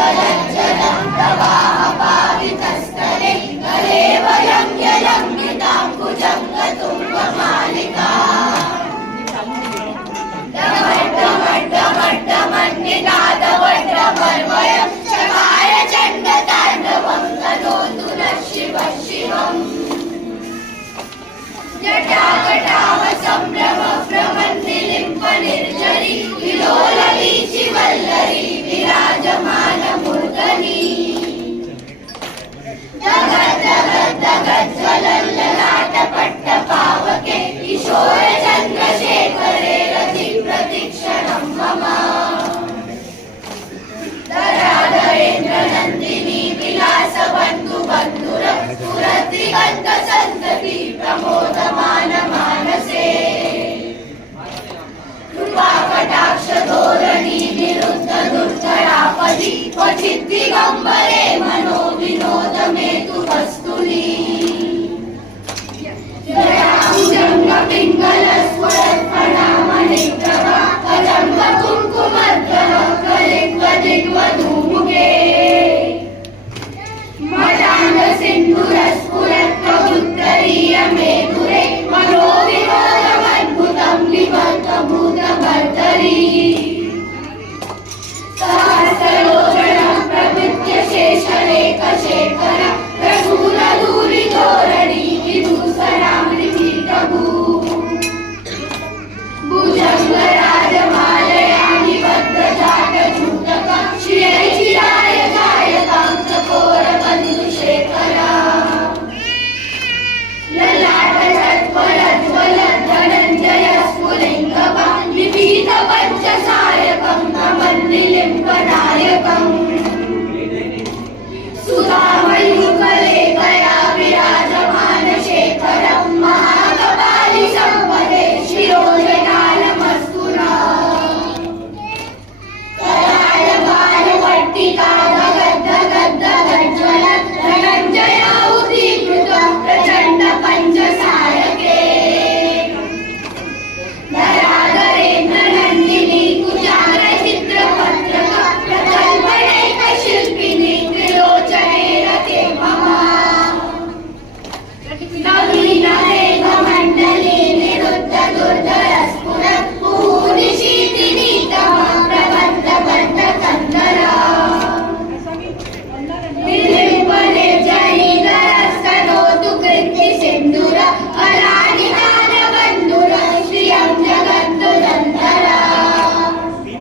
गलज्जलं प्रवाहपावितस्तरे कलेव यज्ञलङ्घिताम्बुजं तुङ्गमालिका डमड्डमड्डमड्डमन्निनादवड्डमर्वयं चकार चण्डताण्डवं तनोतु नः शिवः शिवम् जटाकटाव सम्भ्रम भ्रमन्निलिम्प निर्झरी विलोलवीचि वल्लरी विराजमान मूर्धनि जगज्जगज्जगज्ज्वलल्ललाटपट्टपावके किशोर चन्द्रशेखरे रति प्रतीक्षणं मम धराधरेन्द्रनन्दिनी विलासबन्धु बन्धुर स्फुरद्दिगन्त सन्तति प्रमोदमान मानसे कृपा कटाक्ष